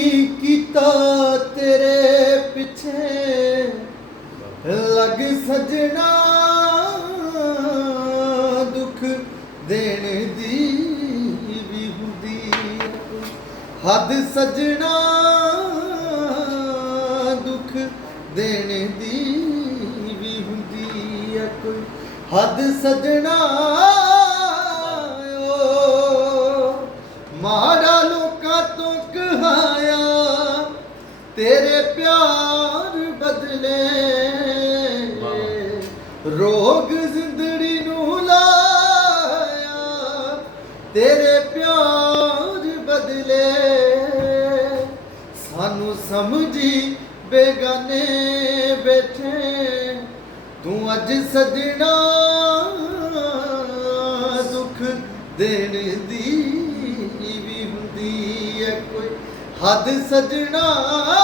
ਕੀ ਕੀਤਾ ਤੇਰੇ ਪਿੱਛੇ। ਲੱਗ ਸਜਣਾ ਦੁੱਖ ਦੇਣ ਦੀ ਵੀ ਹੁੰਦੀ ਹੱਦ ਸਜਣਾ ਦੁੱਖ ਦੇਣ ਦੀ ਵੀ ਹੁੰਦੀ ਹੈ ਕੋਈ ਹੱਦ ਸਜਣਾ ਤੇਰੇ ਪਿਆਰ ਬਦਲੇ। ਰੋਗ ਜ਼ਿੰਦੜੀ ਨੂੰ ਲਾਇਆ। ਤੇਰੇ ਪਿਆਰ ਬਦਲੇ। ਸਾਨੂੰ ਸਮਝੀ ਬੇਗਾਨੇ ਬੈਠੇ। ਤੂੰ ਅੱਜ ਸਜਣਾ ਦੁੱਖ ਦੇਣ ਦੀ ਵੀ ਹੁੰਦੀ ਹੈ ਕੋਈ ਹੱਦ ਸਜਣਾ।